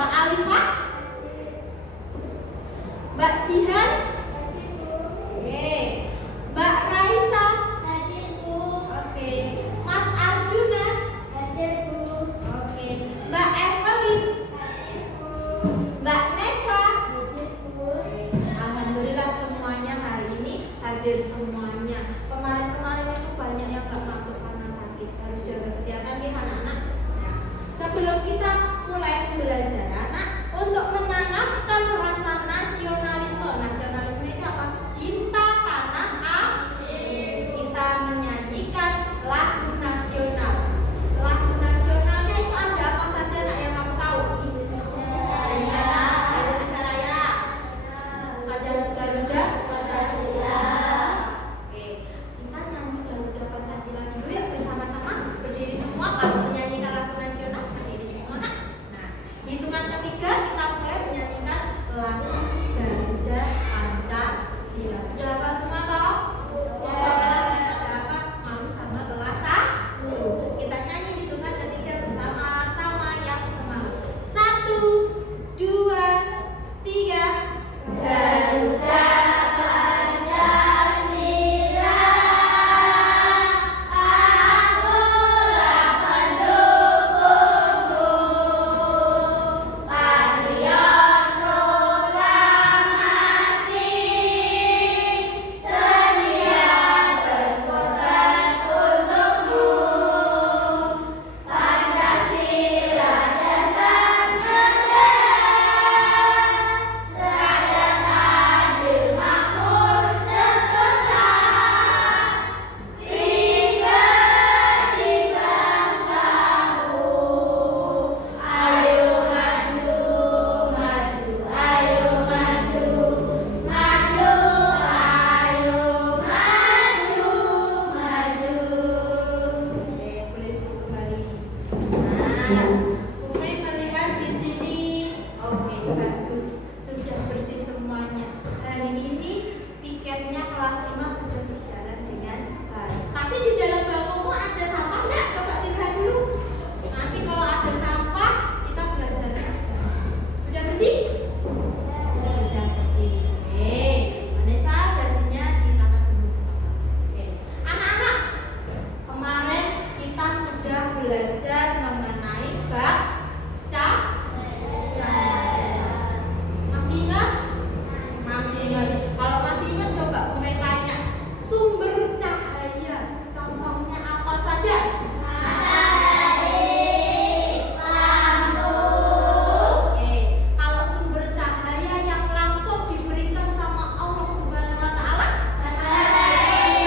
Mbak Alifah? Mbak Jihan? Oke. Mbak Raisa? Oke. Mas Arjuna? Oke. Mbak Evelyn? Mbak Nesa? Alhamdulillah semuanya hari ini hadir semuanya. Kemarin-kemarin itu banyak yang gak masuk karena sakit. Harus jaga kesehatan nih anak-anak. Nah, sebelum kita mulai pembelajaran, untuk menanamkan rasa nasionalisme. Nasionalisme itu apa? Cinta tanah air. Kita menyanyikan lagu nasional. Lagu nasionalnya itu ada apa saja nak yang kamu tahu? Indonesia Raya, Pancasila Garuda, Pancasila. Oke, kita nyanyi Garuda Pancasila dulu yuk bersama-sama. Berdiri semua kalau menyanyikan lagu nasional. Berdiri semua nak. Nah, hitungan ketiga kita mulai menyanyikan lagu Garuda Pancasila. Sudah hafal semua toh? Masa kelas 5 nggak hafal? Malu sama kelas 1. Kita nyanyi hitungan ketiga bersama-sama yang semangat. 1, 2, 3. Garuda Pancasila, akulah pendukungmu, patriot proklamasi, sedia berkorban untukmu. Pancasila dasar negara, rakyat adil makmur sentosa, pribadi bangsamu. Ayo maju, maju, ayo maju, maju, ayo maju, maju. Boleh duduk kembali. Nah, Umi melihat di sini. Oke, bagus. Sudah bersih semuanya. Hari ini piketnya kelas 5 sudah berjalan dengan baik. Tapi di dalam bangkumu ada sampah enggak? Coba dilihat dulu. Nanti kalau ada sampah, kita belajar. Sudah bersih? Sudah bersih. Oke, Vanessa dasinya ditata dulu. Oke, anak-anak, kemarin kita sudah belajar mengenai baca. Masih ingat? Masih ingat. Kalau masih ingat coba Umi tanya. Sumber cahaya contohnya apa saja? Matahari, lampu. Oke, kalau sumber cahaya yang langsung diberikan sama Allah Subhanahu wa taala? Matahari.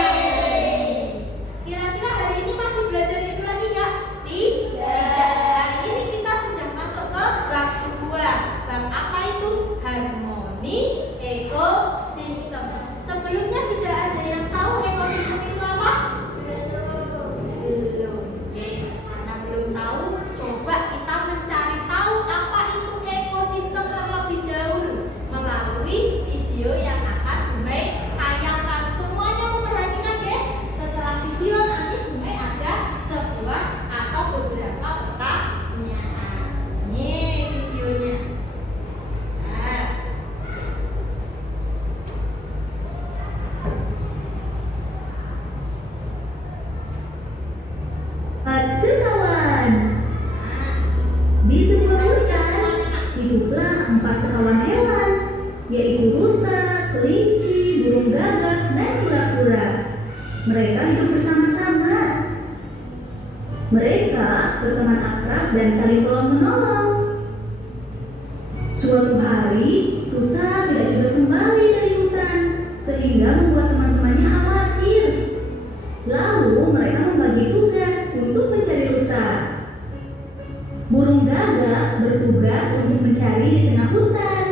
Kira-kira hari ini masih belajar itu lagi nggak? Tidak. Hari ini kita sudah masuk ke bab 2. Bab apa itu? Harmoni ekosistem. Sebelumnya sudah ada yang tahu ekosistem itu apa? Belum. Oke, karena belum tahu, coba kita mencari tahu apa itu ekosistem terlebih dahulu melalui video yang akan Umi tayangkan. Semuanya memperhatikan ya. Setelah video nanti Umi ada sebuah atau beberapa pertanyaan. Ini videonya. Nah, Sekawan. Di sebuah hutan hiduplah 4 sekawan hewan, yaitu rusa, kelinci, burung gagak, dan kura-kura. Mereka hidup bersama-sama. Mereka berteman akrab dan saling tolong-menolong. Suatu hari, rusa tidak juga kembali dari hutan, sehingga membuat teman-temannya khawatir. Lalu mereka membagi tugas untuk mencari rusa. Burung gagak bertugas untuk mencari di tengah hutan.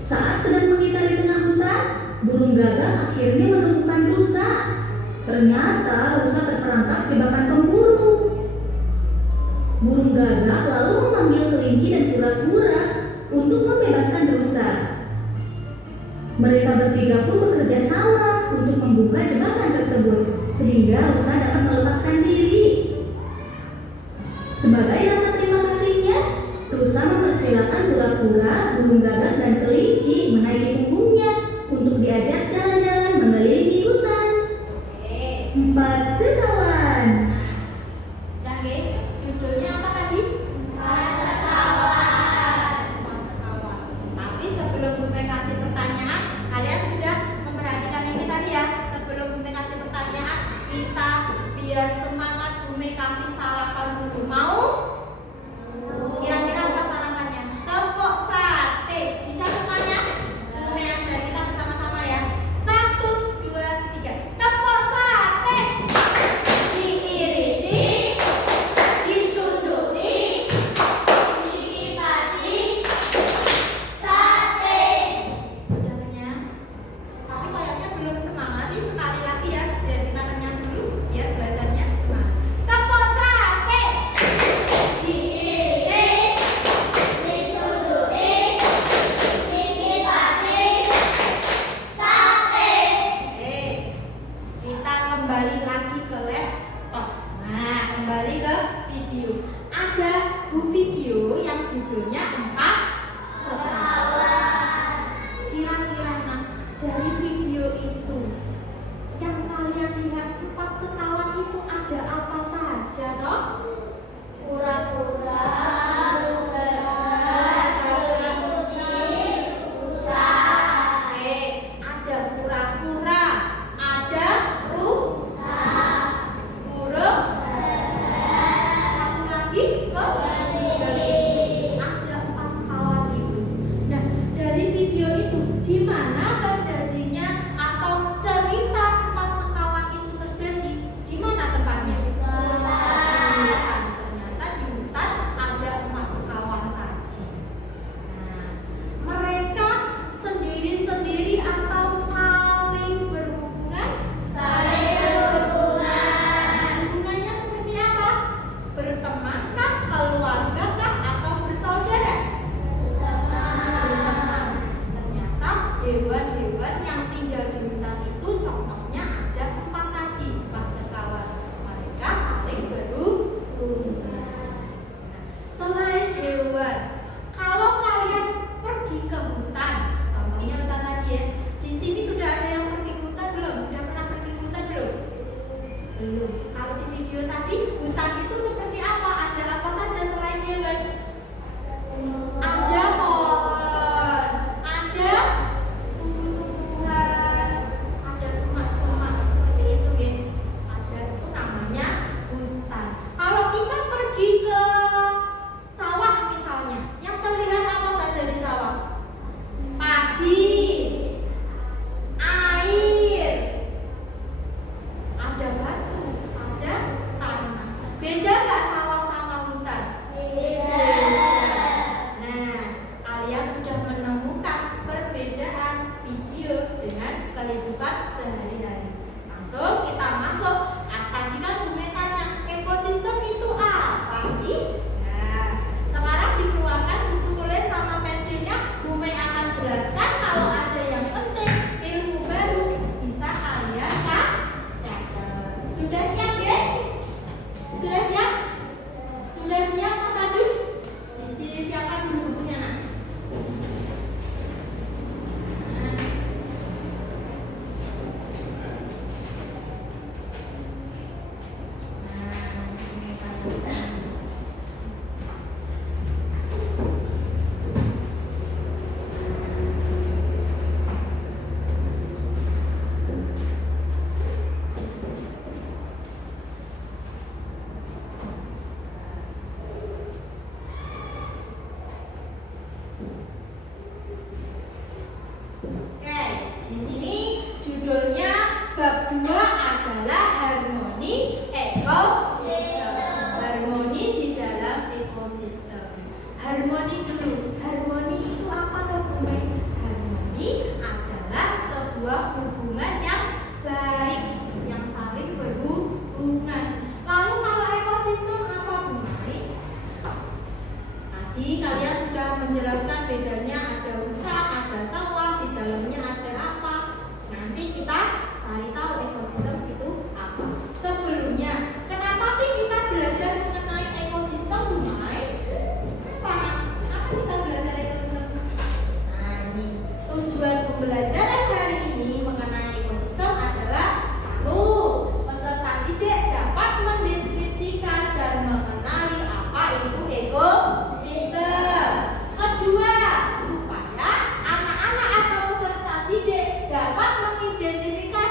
Saat sedang mengintai di tengah hutan, burung gagak akhirnya menemukan rusa. Ternyata rusa terperangkap jebakan pemburu. Burung gagak lalu memanggil kelinci dan kura-kura untuk membebaskan rusa. Mereka bertiga pun bekerja sama untuk membuka jebakan tersebut, sehingga rusa dapat melepaskan diri. Sebagai rasa terima kasihnya, rusa judulnya 4 sekawan. Kira-kira nah, dari video itu yang kalian lihat 4 sekawan itu ada apa saja toh? Kura-kura, Ada kura-kura, ada rusa, burung, satu lagi ada 4 sekawan itu. Nah, dari video itu di mana terjadinya atau cerita 4 sekawan itu terjadi? Di mana tempatnya? Di hutan. Ternyata di hutan ada 4 sekawan tadi. Nah, mereka sendiri-sendiri atau saling berhubungan? Hubungannya seperti apa? Bertemankah, keluargakah, atau bersaudara? Berteman. Ternyata hewan-hewan yang tinggal di hutan itu contohnya ada 4 tadi, 4 sekawan. Mereka saling berhubungan. Selain hewan, kalau kalian pergi ke hutan, contohnya hutan tadi ya. Di sini sudah ada yang pergi ke hutan belum? Sudah pernah pergi ke hutan belum? Belum. Kalau di video tadi, hutan itu seperti apa? Ada apa saja selain hewan? Ada pohon, ada tumbuh-tumbuhan, ada semak-semak seperti itu ya. Ada itu namanya hutan. Kalau kita pergi ke sawah misalnya, yang terlihat apa saja di sawah? Padi, air, ada batu, ada tanah. Beda nggak sawah sama hutan? Nah, kalian sudah menemukan perbedaan video dengan kehidupan sehari-hari. Langsung kita masuk. Tadi kan Bumi tanya, ekosistem itu apa sih? Nah, sekarang dikeluarkan buku tulis sama pensilnya. Bumi akan jelaskan kalau ada yang penting, ilmu baru bisa kalian catat. Sudah siap ya? Sudah siap? Sudah siap Mas Ajun? Disiapkan dulu bukunya nak. Oke, di sini judulnya bab 2 adalah harmoni ekosistem. Harmoni di dalam ekosistem. Harmoni dulu. Harmoni itu apa toh, Bumi? Harmoni adalah sebuah hubungan yang baik, yang saling berhubungan. Lalu kalau ekosistem apa, Bumi? Tadi kalian sudah menjelaskan bedanya, ada hutan, ada sawah, di dalamnya ada apa. Nanti kita cari tahu ekosistem itu apa. Sebelumnya, kenapa sih kita belajar mengenai ekosistem, Bumi? Kenapa kita belajar ekosistem? Nah, ini tujuan pembelajaran hari ini mengenai ekosistem adalah 1. Peserta didik dapat mendeskripsikan dan mengenali apa itu ekosistem. Kedua, supaya anak-anak atau peserta didik dapat mengidentifikasi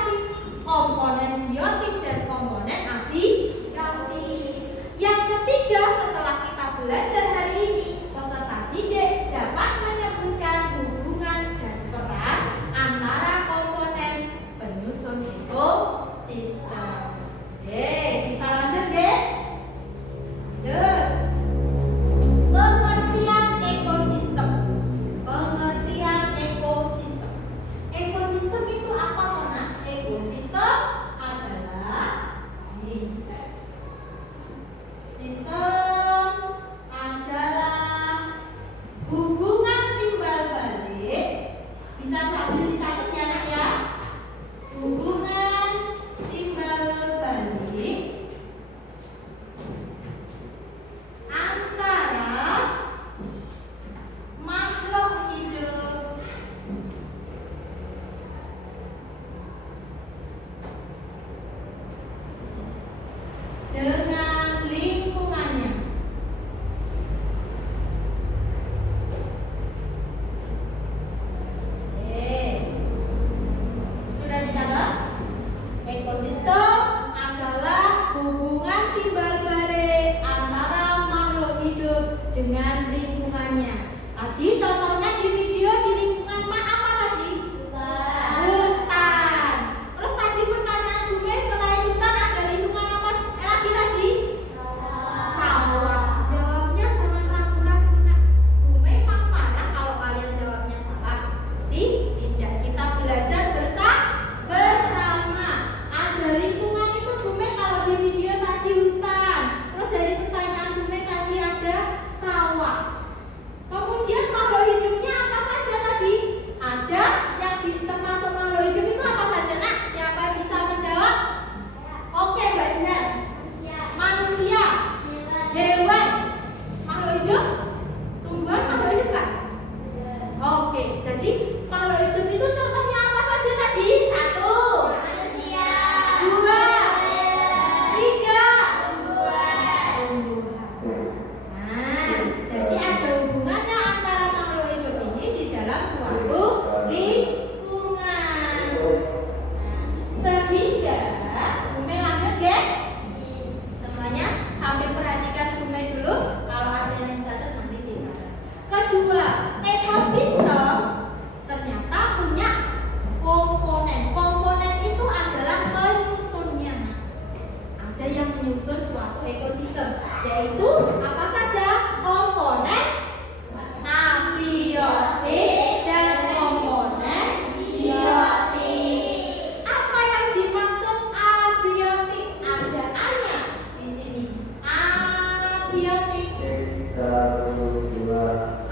abiotik?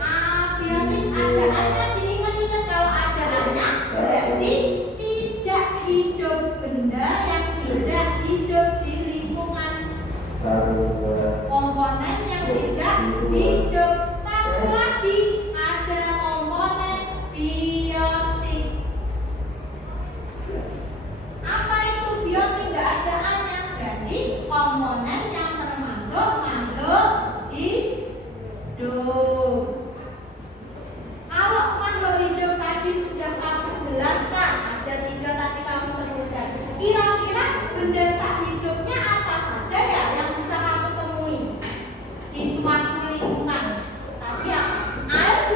Abiotik adaannya diingat-ingat, kalau adaannya berarti tidak hidup, benda yang tidak hidup di lingkungan. Komponen yang tidak hidup. Satu lagi ada komponen biotik. Apa itu biotik? Gak ada A-nya. Berarti komponen yang termasuk makhluk hidup. Kalau makhluk hidup tadi sudah kamu jelaskan, ada 3 tadi kamu sebutkan. Kira-kira benda tak hidupnya apa saja ya yang bisa kamu temui di suatu lingkungan? Tadi apa? Air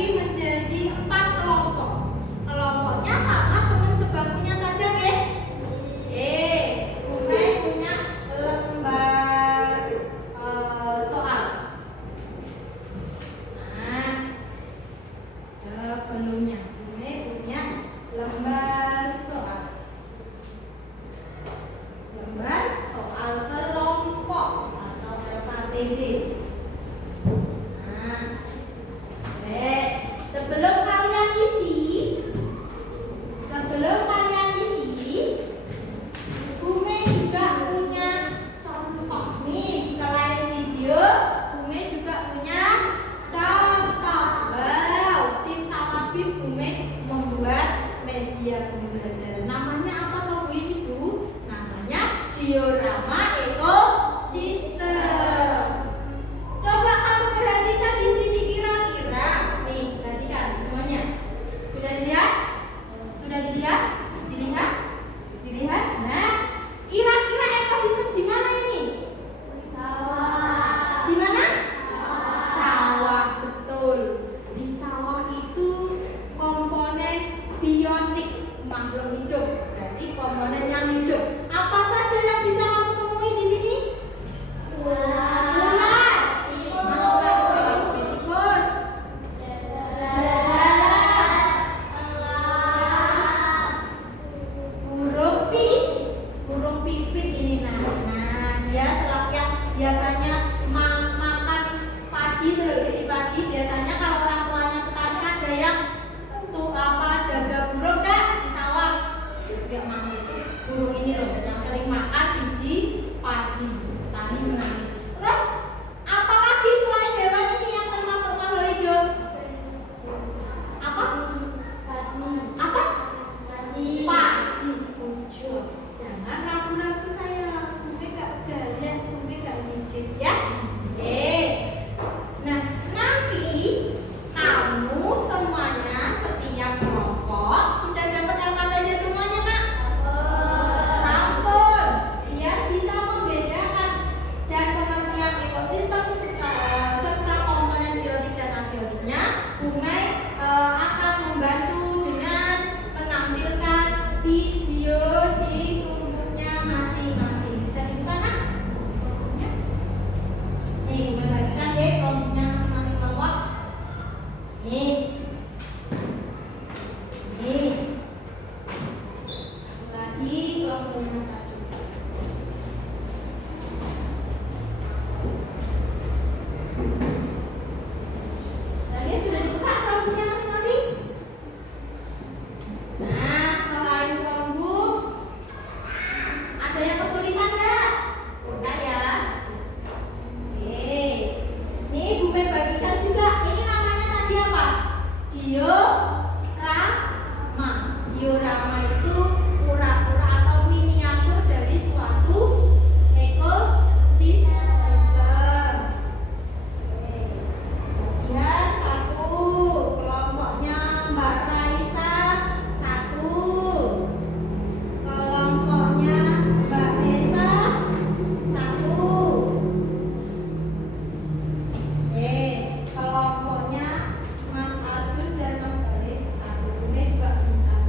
dibagi menjadi 4 kelompok. Kelompoknya sama teman sebangkunya saja, nggih? Umay punya lembar soal. Nah, sebelumnya Umay punya lembar soal. Lembar soal kelompok atau LKTD. Nah, sebelum kalian isi, Bume juga punya contoh nih. Selain video, Bume juga punya contoh. Wow, simsalabim Bume membuat media pembelajaran. Namanya apa toh Ibu? Namanya diorama ekosistem. Coba kamu perhatikan di sini kira-kira. Nih, perhatikan semuanya. Sudah dilihat? Dilihat? Nah, kira-kira ekosistem di mana ini? Sawah. Di mana? Sawah, betul. Di sawah itu komponen biotik makhluk hidup. Berarti komponen yang hidup. Apa saja yang bisa kamu temui di sini? Ular, tikus, burung pipit ini. Nah, dia yang biasanya makan padi, terus isi padi. Biasanya kalau orang tuanya petani ada yang jaga burung dah di sawah. Dia mau itu burung ini loh yang sering makan biji padi. Tani menangis. Terus apalagi selain hewan ini yang termasuk makhluk hidup? Apa? Padi. Ujung. Jangan ragu-ragu saya. Bumi gak gaya, Bumi gak mikir ya. Nah, nanti kamu semuanya setiap kelompok sudah dapat LKTD semuanya, Nak? Sampun. Biar bisa membedakan dan pengertian ekosistem serta komponen biotik dan abiotiknya. Umay akan membantu dengan menampilkan video di kelompoknya masing-masing. Bisa dibuka, Nak? Kelompoknya. Nih, Umay bagikan deh kelompoknya masing-masing kelompok. Nih. Lagi kelompoknya satu. Lagi sudah dibuka kelompoknya masing-masing? Nah, selain kelompok, ada yang kesulitan nggak? Bentar ya. Nih Bume bagikan juga. Ini namanya tadi apa? Diorama. Diorama itu pura-pura atau miniatur dari suatu ekosistem. Kasihan satu. Kelompoknya Mbak Raisa satu. Kelompoknya Mbak Nesa satu. Kelompoknya Mas Arjun dan Mas Galih satu. Ini juga bisa.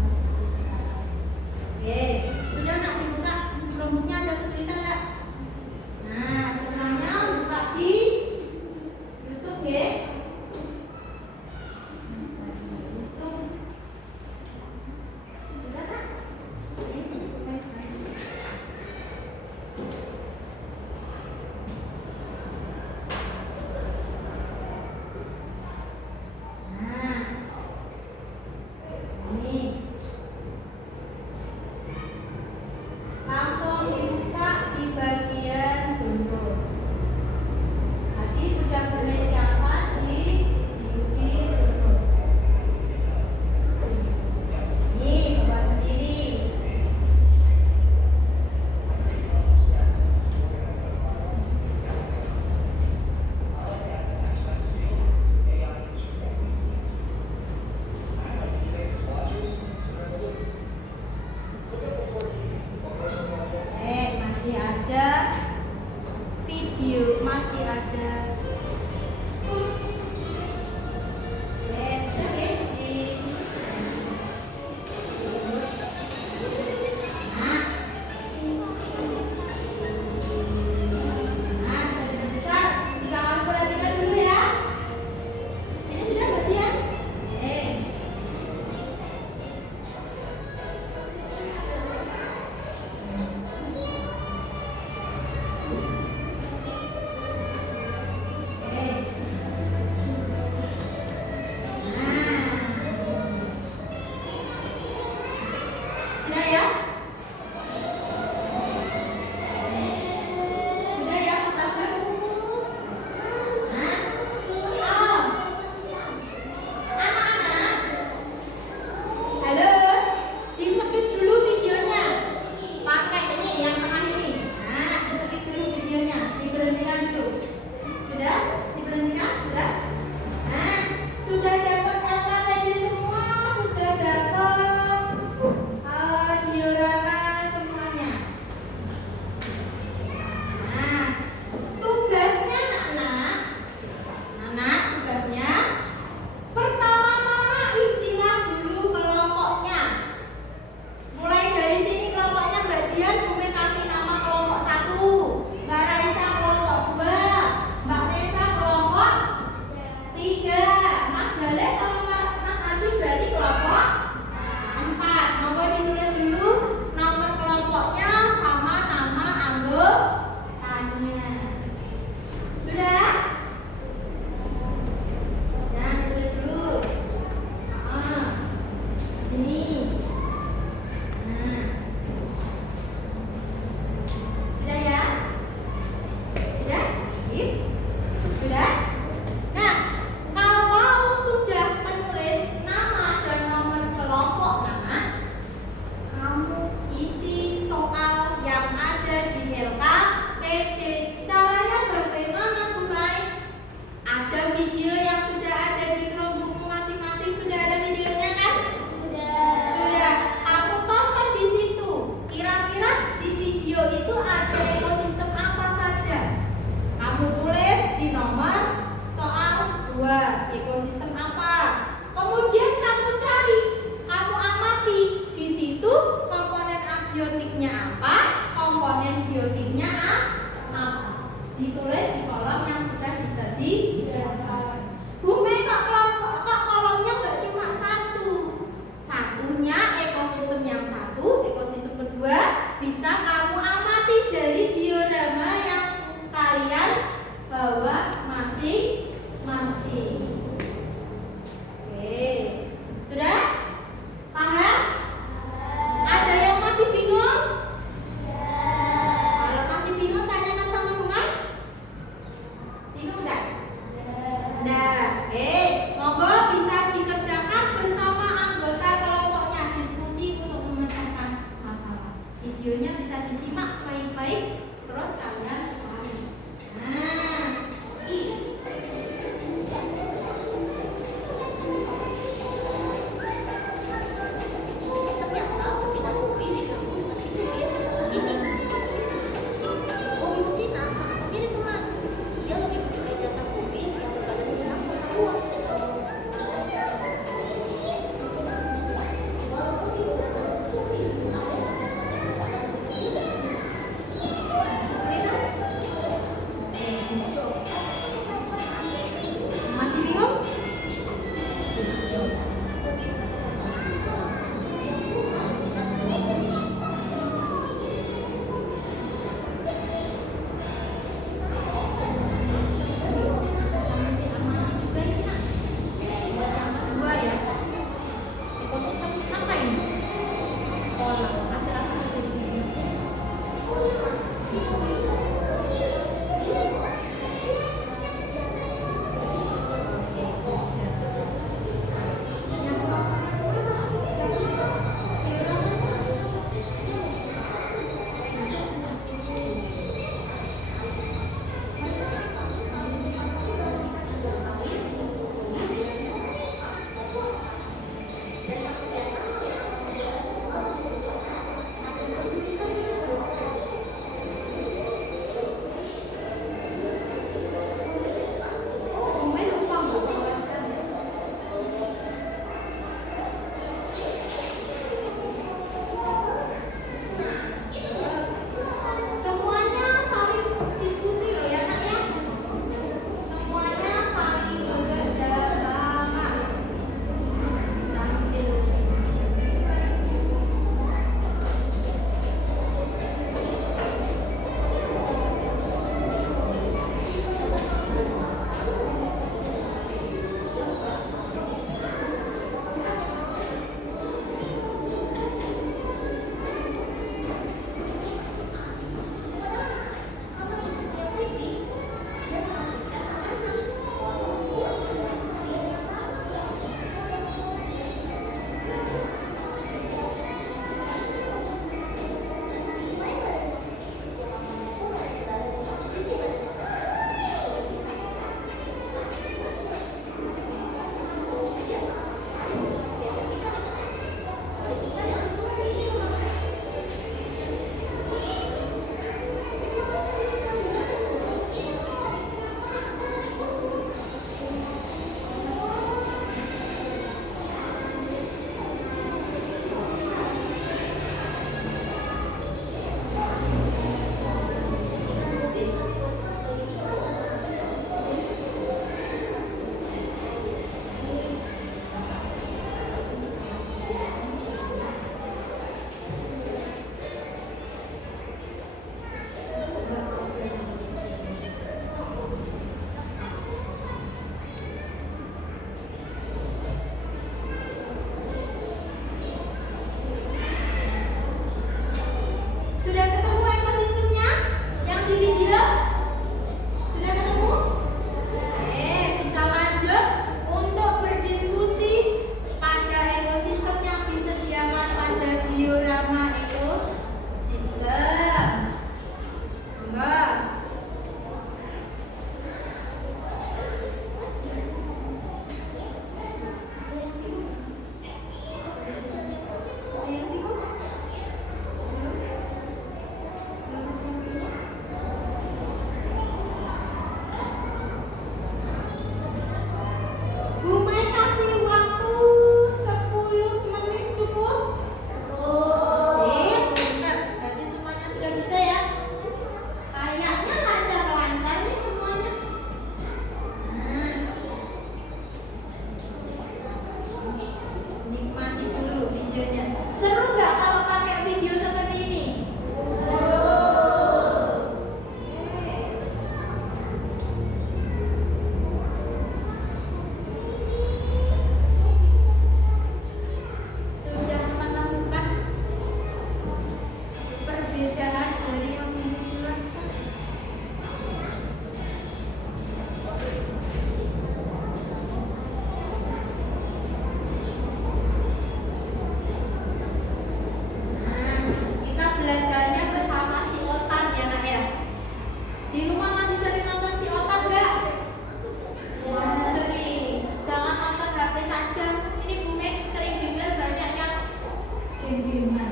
guyungan.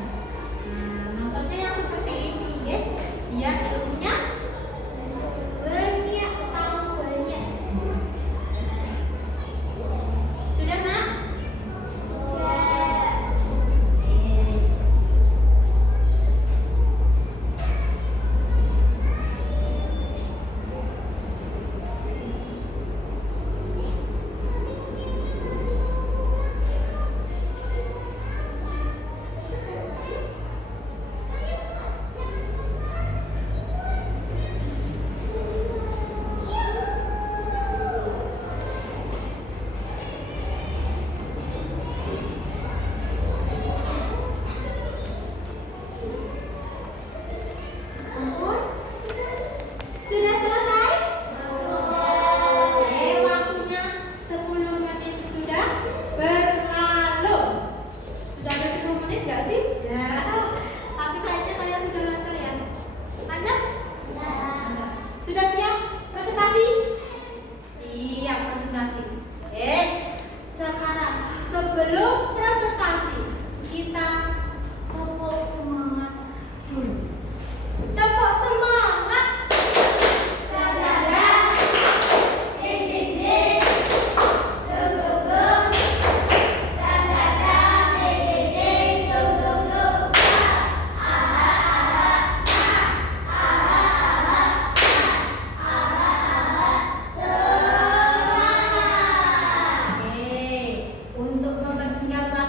Nah, nontonnya yang seperti ini, ya. Biar ilmunya banyak, tahu banyak. Sudah, Nak? Ampun. Sudah selesai? Oke, waktunya 10 menit sudah berlalu. Sudah ada 10 menit nggak sih? Ya. Tapi kayaknya kalian sudah lancar ya. Lancar? Sudah siap presentasi? Siap presentasi. Sekarang sebelum presentasi kita tepuk semangat dulu. Tepuk semangat. Oke, untuk mempersingkat waktu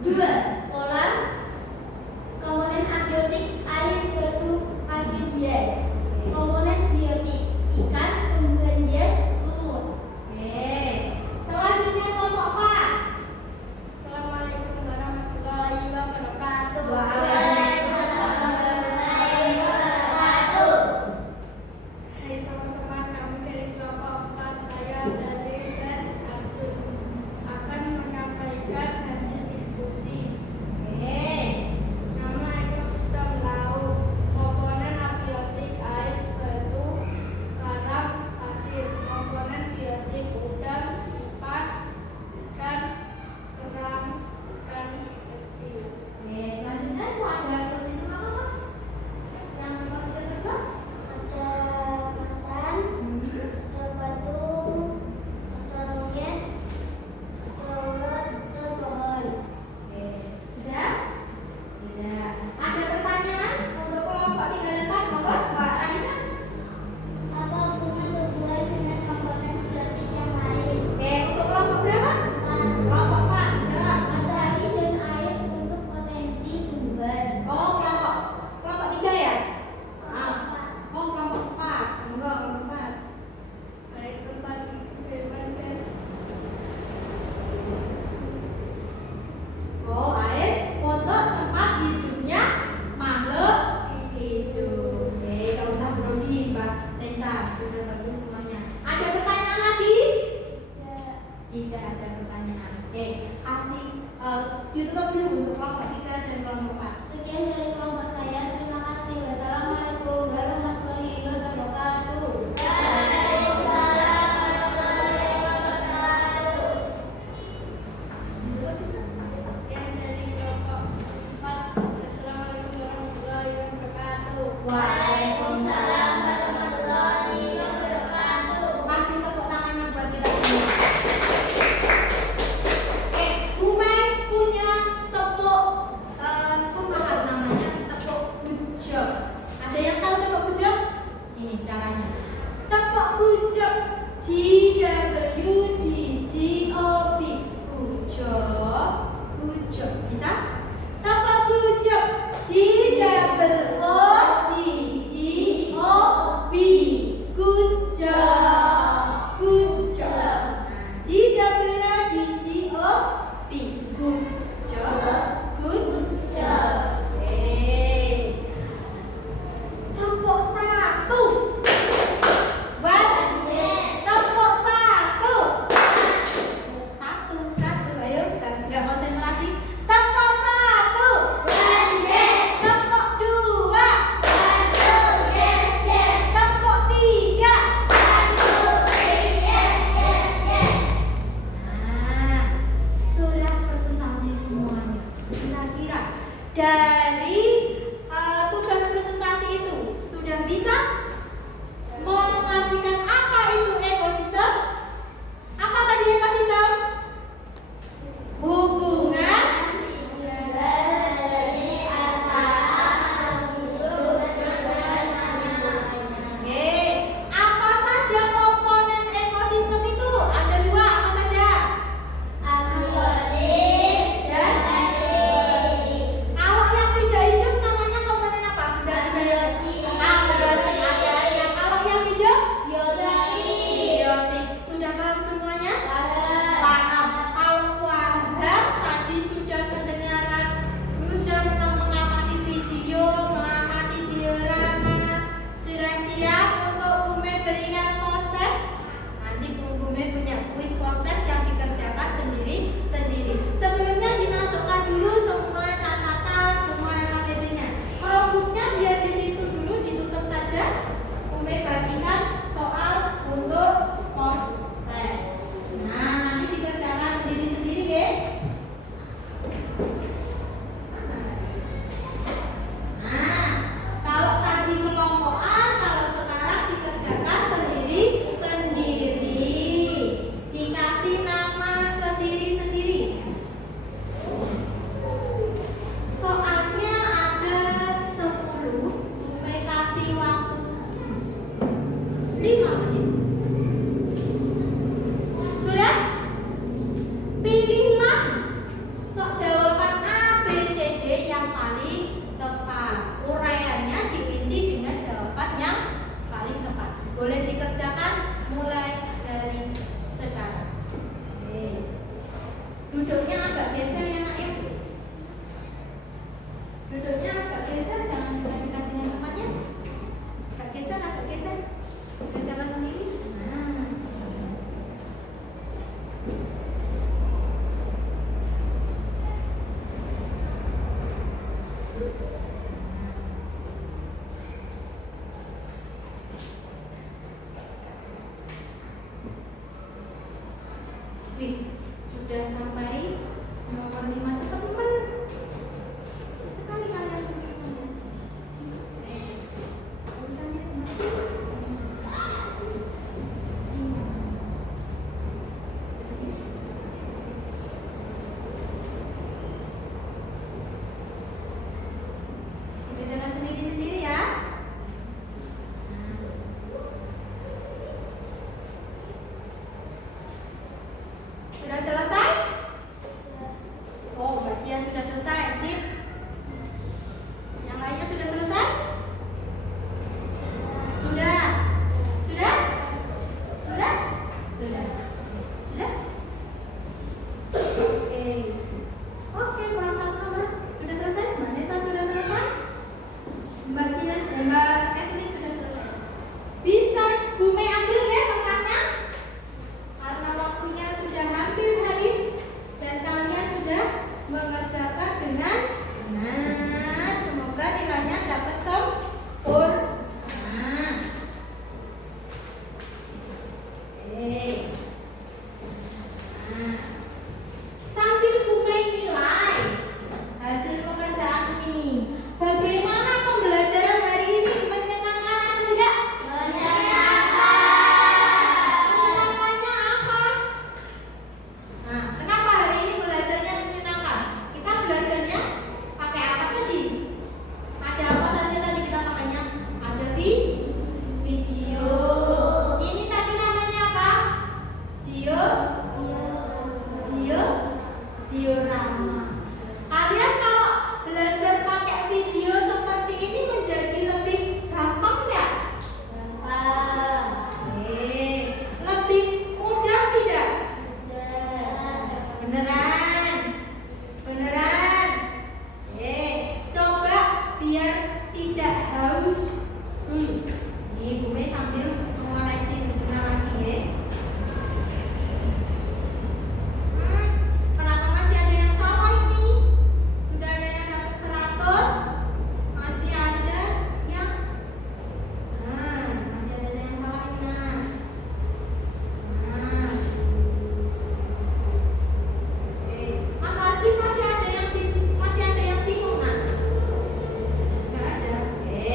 2. Kolam. Komponen abiotik air, batu, pasir, hias. Komponen biotik ikan, tumbuhan hias, lumut. Oke. Selanjutnya kelompok 4. Assalamualaikum warahmatullahi wabarakatuh. Waalaikumsalam warahmatullahi wabarakatuh. Hai teman-teman, kami dari kelompok 4. Saya dari dan Arjun akan menyampaikan hasil diskusi. Oke. Nama ekosistem laut. Komponen abiotik air, batu, karang, pasir. Komponen biotik udang, kipas, ikan, kerang, ikan kecil. Oke, selanjutnya itu ada ekosistem apa, Mas? Yang ekosistem kedua? Ada macan, ada batu, ada monyet, ada ular, ada pohon. Oke. Sudah? Sudah. Ada pertanyaan untuk kelompok 3 dan 4? Monggo, Mbak Raisa. Apa hubungan tumbuhan dengan komponen biotik yang lain? Oke, untuk kelompok berapa? Kelompok 4. Jawab. Ada air dan air untuk potensi tumbuhan. Oh, kelompok 3 ya? Oh, kelompok 4. Monggo, kelompok 4. Air tempat hewan dan Oh, air untuk tempat hidupnya makhluk hidup. Oke, gak usah grogi, Mbak Nesa. Sudah bagus semuanya. Ada pertanyaan lagi? Tidak ada pertanyaan. Oke, kasih ditutup dulu untuk kelompok 3 dan kelompok 4. Sekian dari kelompok saya. Terima kasih. Wassalamualaikum warahmatullahi wabarakatuh. Waalaikumsalam warahmatullahi wabarakatuh. Sekian dari kelompok 4. Assalamualaikum warahmatullahi wabarakatuh. Waalaikumsalam warahmatullahi wabarakatuh. Kasih tepuk tangannya buat kita semua. Oke, Bu Mei punya tepuk semangat, namanya tepuk bujok. Ada yang tahu tepuk bujok? Ini caranya. Tepuk bujok GWDGOB. Bujok, bujok. Bisa? Tepuk bujok GWDGOB. Good job. Good job. GWDGOB. Good job. Good job. Tepuk 1. One. Tepuk 1. Satu. Ayo, nggak konsentrasi. Tepuk 1. Tepuk 2. Tepuk 3. Nah, sudah presentasi semuanya. Kira-kira dari tugas presentasi itu sudah bisa mengartikan apa itu ekosistem? Apa tadi ekosistem? Hubungan. Oke, apa saja komponen ekosistem itu? Ada 2, apa saja? Dan kalau yang tidak hidup namanya komponen apa? Abiotik. Kalau yang hidup? Biotik. Sudah paham semuanya? Paham. Kalau paham tadi sudah mendengarkan, sudah mengamati video, mengamati diorama, sudah siap untuk Bu Mei berikan post-test. Nanti Bu Mei punya kuis post-test yang dikerjakan sendiri-sendiri. Sebelumnya dimasukkan dulu semua catatan, semua LKPD-nya. Chromebook-nya biar di situ dulu, ditutup saja. Bu Mei bagikan soal untuk post-test. Nah, nanti dikerjakan sendiri-sendiri ya. Nah, kalau tadi kelompok A, kalau sekarang dikerjakan sendiri-sendiri. Dikasih nama sendiri-sendiri. Soalnya ada 10, Mei kasih waktu 5 menit. Sudah? Pilihlah jawaban Duduknya agak geser ya nak ya. Duduknya agak geser, jangan dekat dengan tempatnya. Agak geser, agak geser. Geserkan sendiri. Nah. Wih, sudah sampai nomor 5 cepat teman. Sekali kalian teman. Urusannya jalan sendiri-sendiri ya. Sudah selesai? Oh, bagian sudah selesai, sip. Yang lainnya sudah selesai? Sudah. Sudah? Sudah? Sudah. Sudah? Oke. Oke, kurang satu nomor. Sudah selesai? Mbak Nesa sudah selesai? Mbak Cina, Mbak Evelyn sudah selesai. Bisa Bu Mei ambil ya kertasnya? Karena waktunya sudah hampir habis dan kalian sudah mengerjakan dengan benar. Semoga nilainya dapat sempurna. Nah, sambil Bu Mei nilai hasil pekerjaan ini, bagaimana pembelajaran hari ini? Menyenangkan atau tidak? Menyenangkannya apa? Nah, kenapa hari ini belajarnya menyenangkan? Kita belajarnya pakai apa tadi? Ada apa saja tadi kita pakainya? Ada video. Ini tadi namanya apa? Diorama. Kalian kalau belajar pakai video seperti ini menjadi lebih gampang nggak? Lebih mudah tidak? Beneran? Coba biar tidak haus dulu. Nih Bu Mei sambil mengoreksi sebentar lagi ya. Kenapa masih ada yang salah ini? Sudah ada yang dapat 100? Masih ada yang masih ada yang salah ini nah. Oke. Mas Arjun masih ada yang bingung nah? Enggak ada. Oke.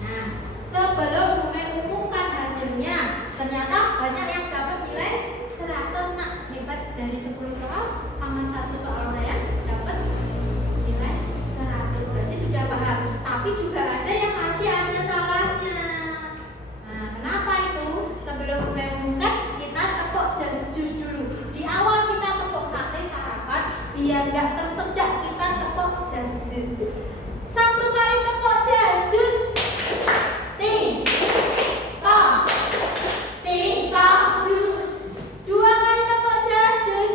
Nah, sebelum Bu Mei umumkan hasilnya, ternyata banyak yang dapat nilai 100 nak. Hebat, dari 10 soal sama 1 soal uraian dapat nilai 100. Berarti sudah paham. Tapi juga ada yang masih ada salahnya. Nah, kenapa itu? Sebelum Bu Mei umumkan, kita tepuk jas jus dulu. Di awal kita tepuk sate sarapan, biar nggak tersedak kita tepuk jas jus. 1 kali tepuk jas jus. Ting tong jus. 2 kali tepuk jas jus.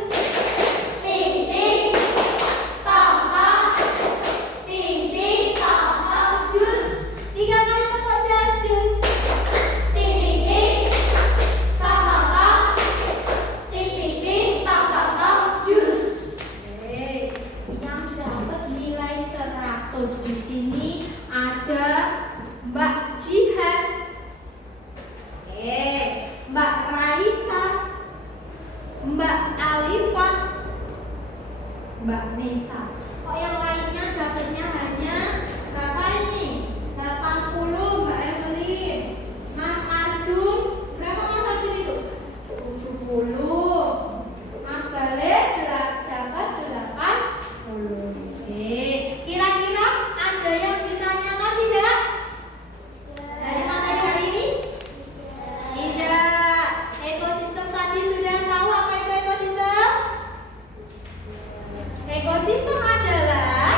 Ting tong jus. 3 kali tepuk jas jus. Ting tong jus. Yang dapat nilai 100 di sini ada Mbak Jihan, Mbak Raisa, Mbak Alifah, Mbak Nesa. Kok yang lainnya dapatnya hanya berapa ini? 80 Mbak Evelyn. Mas Arjun, berapa Mas Arjun itu? 70. Mas Balik dapat 80. Kira-kira ada yang ditanyakan tidak? Dari materi hari ini? Tidak. Ekosistem tadi sudah tahu apa itu ekosistem? Ekosistem adalah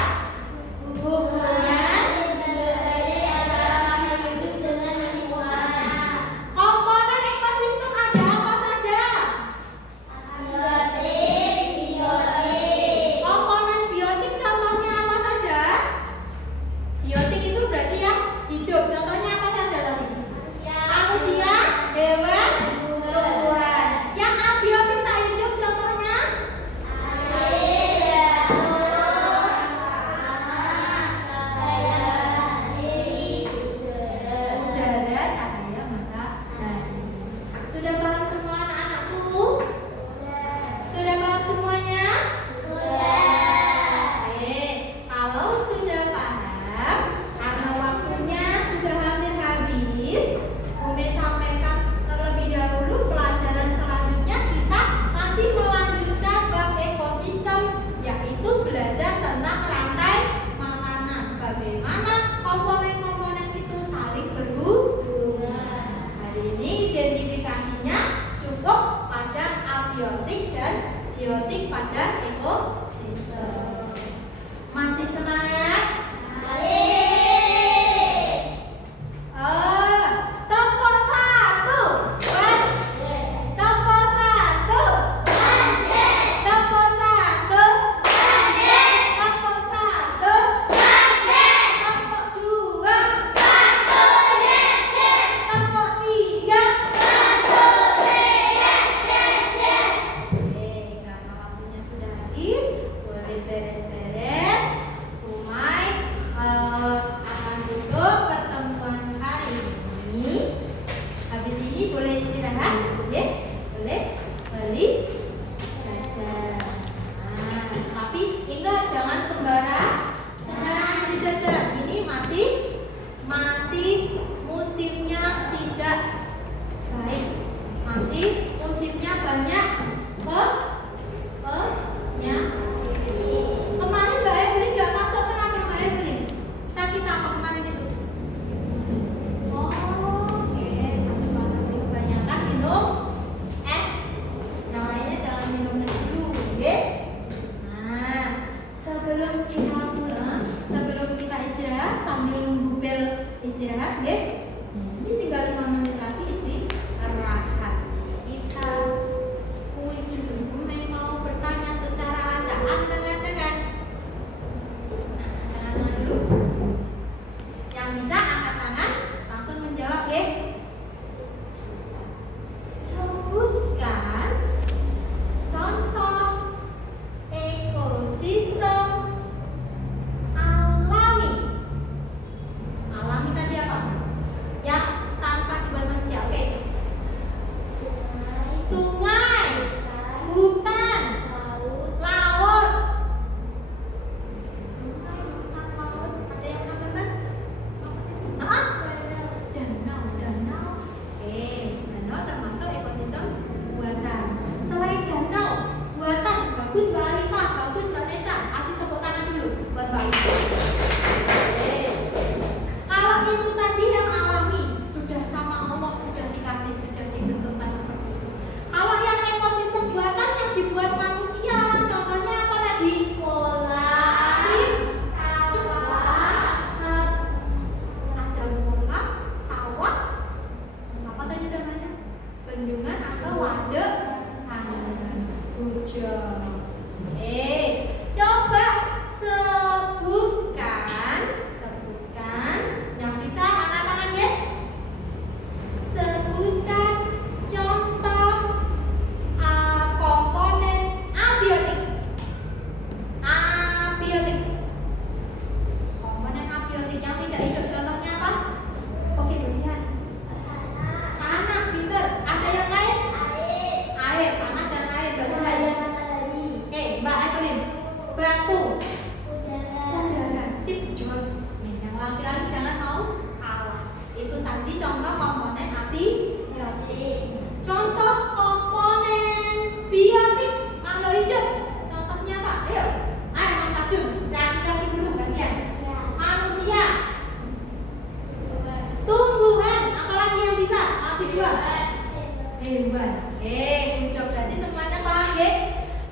abiotik dan biotik pada ekosistem. Masih semangat? Topo 1. Topo 1. Topo 1. Topo 1. Topo 2. Topo 3. Karena waktunya sudah habis, boleh beres-beres. Kumai akan tutup pertemuan hari ini. Habis ini boleh istirahat, boleh balik saja. Nah, tapi ingat jangan sembarang beli jajan. Ini masih musimnya tidak baik. Masih musimnya banyak kemarin Mbak Evelyn nggak masuk, kenapa Mbak Evelyn? Sakit apa kemarin itu? Oke, satu panas kebanyakan minum es. Yang lainnya jangan minum es dulu, oke? Nah, sebelum kita istirahat sambil nunggu bel istirahat, oke? Ini tinggal 5 menit lagi istirahat. Kita kuis dulu. Mau bertanya secara acak dengan tangan dulu. Yang bisa angkat tangan langsung menjawab, oke? Sebutkan contoh ekosistem alami. Alami tadi apa? Yang tanpa dibuat manusia, oke? Sungai, hutan, laut. Sungai, hutan, laut. Ada yang nambahan? Danau. Oke, danau termasuk ekosistem buatan. Selain danau, buatan bagus Mbak Alifah, bagus Mbak Nesa. Kasih tepuk tangan dulu buat Mbak Alifah. Oke. Kalau itu tadi yang alami, sudah sama Allah, sudah dikasih, sudah ditentukan seperti itu. Kalau yang ekosistem buatan yang dibuat manusia, contohnya apa tadi? Ada mola, sawah, apa tadi namanya? Bendungan atau waduk saluran hujan. Coba sebutkan yang bisa angkat tangan ya. Sebutkan contoh komponen abiotik. Komponen abiotik yang tidak hidup, contohnya apa? Oke, bersihan. Tanah, pinter. Ada yang lain? Air, tanah dan air, bersihan. Mbak Evelyn, batu, udara, sip, jos. Nih, yang laki-laki jangan mau kalah. Itu tadi contoh komponen abiotik. Contoh komponen biotik makhluk hidup. Contohnya apa? Ayo Mas Ajun, laki-laki dulu gantian. Manusia, tumbuhan, apalagi yang bisa? Masih 2. Hewan. Hijau, berarti semuanya paham ya?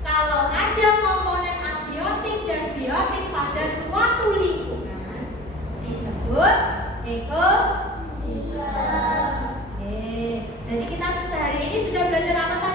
Kalau ada komponen abiotik dan biotik pada suatu lingkungan disebut ekosistem. Jadi kita sehari ini sudah belajar apa saja?